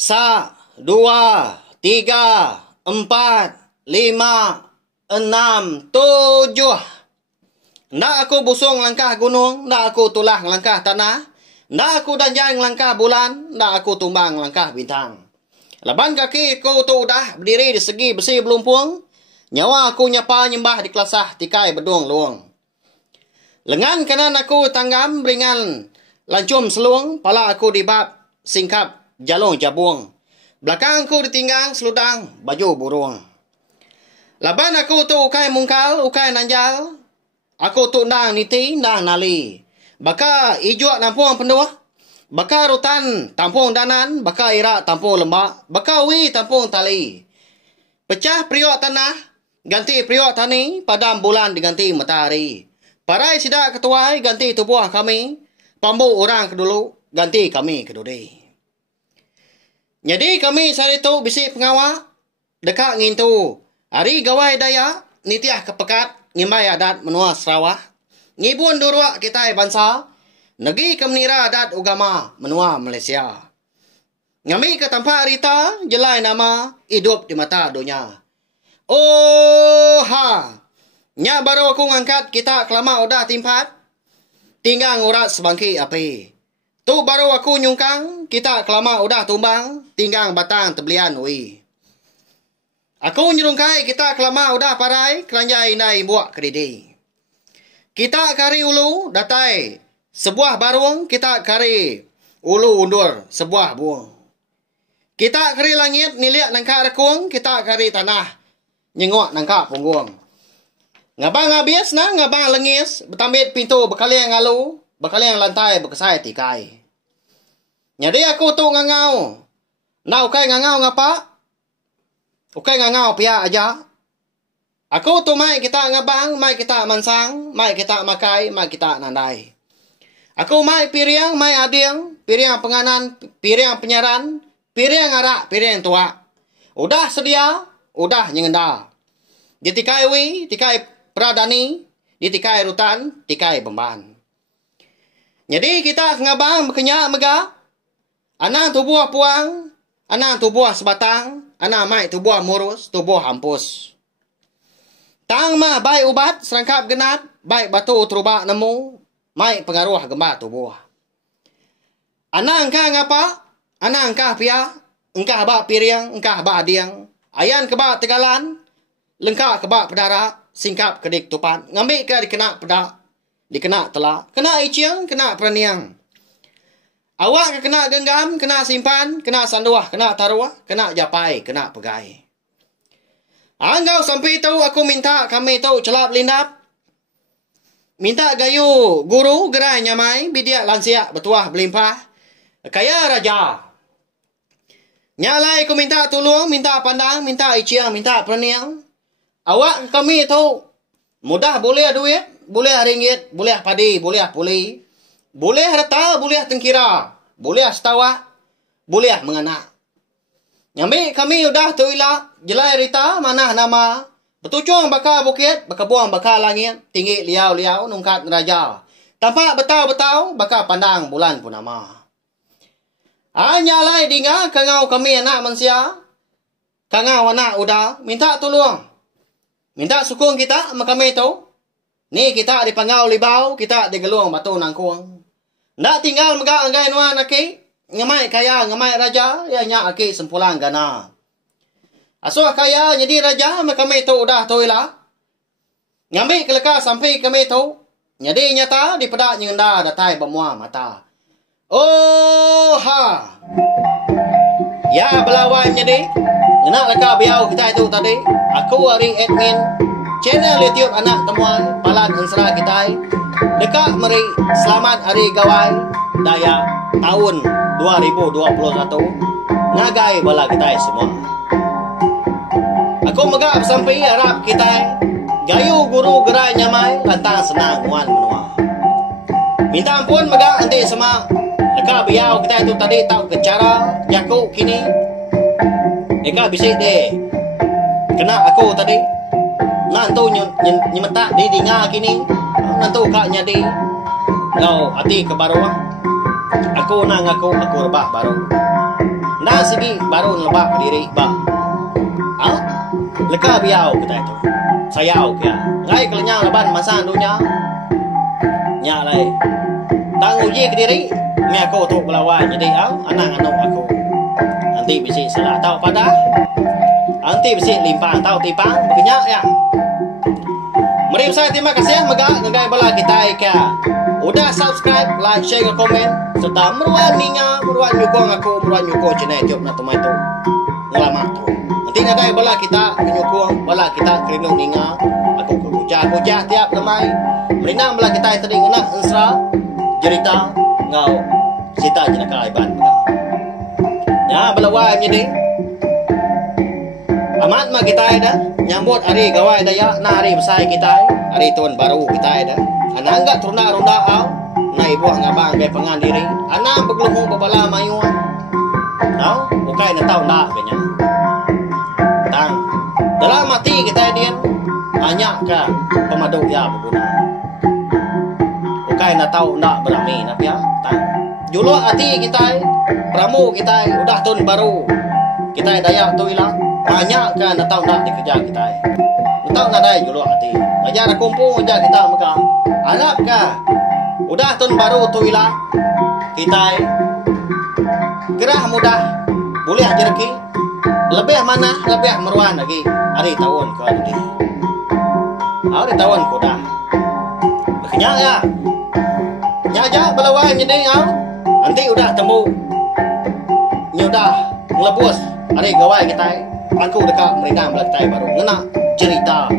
Sa, dua, tiga, empat, lima, enam, tujuh. Ndak aku busung langkah gunung, ndak aku tulah langkah tanah, ndak aku danjang langkah bulan, ndak aku tumbang langkah bintang. Laban kaki aku tu dah berdiri di segi besi belumpung, nyawa aku nyapa nyembah di kelasah tikai bedung luang. Lengan kanan aku tanggam beringan lancum selung, pala aku dibab singkap jalung jabung. Belakang aku ditinggang seludang baju burung. Laban aku tu ukai mungkal, ukai nanjal. Aku tu ndang niti, ndang nali. Baka ijuak nampung penduh. Baka rutan tampung danan, baka irak tampung lembak, baka wi tampung tali. Pecah priok tanah, ganti priok tani, padam bulan diganti matahari. Parai sidak ketuai, ganti tubuh kami. Pambu orang kedulu, ganti kami kedudi. Jadi kami sehari tu bisi pengawak, dekat ngintu. Hari gawai daya, nitiah kepekat, ngimbai adat menua Sarawak. Ngibun duruak kita bangsa, negi kemenira adat agama menua Malaysia. Ngami ke tempat rita, jelai nama, hidup di mata dunia. Oh ha, nya baru aku ngangkat kita kelama udah timpat, tinggang urat sebangki api. Tu baru aku nyungkang, kita kelama udah tumbang, tinggang batang tebelian ui. Aku nyerungkai kita kelama udah parai, keranjai nai buak kedidi. Kita kari ulu, datai, sebuah barung, kita kari ulu undur, sebuah buang. Kita kari langit, niliak nangka rekung, kita kari tanah, nyengok nangka punggung. Ngabang habis na, ngabang lengis, betambit pintu bekaliang ngalu, bekaliang lantai bekesai tikai. Jadi aku tu ngangau. Nah, ukai ngangau ngapa? Ukai ngangau pihak aja. Aku tu mai kita ngabang, mai kita mansang, mai kita makai, mai kita nandai. Aku mai piriang, mai adiang, piriang penganan, piriang penyaran, piriang arak, piriang tua. Udah sedia, udah nyengenda. Di tikai wi, tikai pradani, di tikai rutan, tikai bemban. Jadi kita ngabang berkenyak megah. Anak tubuh puang, anak tubuh sebatang, anak mai tubuh murus, tubuh hampus. Tang mah baik ubat, serangkap genat, baik batu terubak nemu, mai pengaruh gemar tubuh. Anak engkau ngapa? Anak engkau pia, engkau bak piriang, engkau bak adiang. Ayan kebak tegalan, lengkap kebak pedara, singkap kedik tupan, ngambil ke dikena pedak, dikena telak, kena iciang, kena peraniang. Awak kena genggam, kena simpan, kena sanduah, kena taruah, kena japai, kena pegai. Anggau sampai tahu aku minta kami tahu celap lindap. Minta gayu guru gerai nyamai, bidiak lansia betuah belimpah. Kaya raja. Nyalai aku minta tolong, minta pandang, minta iciang, minta perniang. Awak kami tahu mudah boleh duit, boleh ringgit, boleh padi, boleh puli. Boleh harta, boleh tengkira, boleh setawa, boleh menganak. Nyambi kami udah tuila, jelai rita, mana nama. Betucung baka bukit, baka buang baka langit, tinggi liau-liau, nungkat raja. Tampak betau-betau, baka pandang bulan purnama. Nyalai dinga, kangau kami anak manusia, kangau anak udah, minta tolong. Minta sukung kita, kami tahu. Ni kita dipangau libau, kita digeluang batu nangkuang. Ndak tinggal megak anggai nuan aki, ngamai kaya, ngamai raja, ya nyak aki sempulang gana. Asuh kaya jadi raja, kami tu udah toilah. Ngambil keleka sampai kami tu, jadi nyata dipedak nyenda datai bemua mata. Oh ha. Ya belawai jadi, nak leka biau kita itu tadi. Aku hari admin channel YouTube anak temuan palan ansra kita. Dekat meri selamat hari gawai daya tahun 2021. Ngagai bala kita semua. Aku megap sampai harap kita gayu guru gerai nyamai lantang senang muan menua. Minta ampun megak nanti sama dekat biau kita itu tadi tahu ke cara jaku kini. Eka bisik deh. Kena aku tadi. Nantu nyemetak di nga kini. Nantu kaknya di. Ngau hati ke baru. Aku nang aku rebak baru. Nah segi baru lebak diri bak. Leka biau kita itu. Sayau kia. Ngai kelenya leban masa dunia. Nya lai. Tang uji ke diri. Mi aku tu belawan jadi anak-anak aku. Nanti bisi salah tahu pada. Nanti bisi limpah tahu tipang berkenyak ya. Mari saya terima kasih megak ngai bala kita kia. Udah subscribe, like, share, komen serta meruan ninga, meruan nyukong aku, meruan nyukong channel YouTube na tumay tu. Ngalamat tu. Nanti ngadai bala kita nyukong, bala kita kerinong ninga. Aku kujah tiap namai. Merinang bala kita yang tadi ngena ensra cerita ngau sita jenaka iban. Ya bala wai jadi. Amat mah kita dah nyambut hari gawai daya na hari besai kita, hari tahun baru kita dah. Anak enggak ronda au, na ibu ngabang be pengan diri. Anak bergeluhung babala mayuan. Tahu? Bukai na tahu nak kenya. Tang. Dalam mati kita dian hanya ke pemaduk ya berguna. Bukai na tahu nak berami na ya. Tang. Julo hati kita, pramu kita udah tahun baru. Kita daya tu ilang. Hanya ke na tahu nak dikerja kita. Tahu nak dai julo hati. Ajar kumpul aja kita maka. Alap ka. Udah tahun baru tu ilah. Kita gerah mudah. Boleh aja lagi. Lebih mana? Lebih meruan lagi. Hari tahun ke lagi. Hari tahun ku dah. Berkenyak ya. Nyaja belawai jadi au. Nanti udah temu. Ni udah ngelebus. Hari gawai kita. Aku dekat merindang belakang baru. Ngena cerita.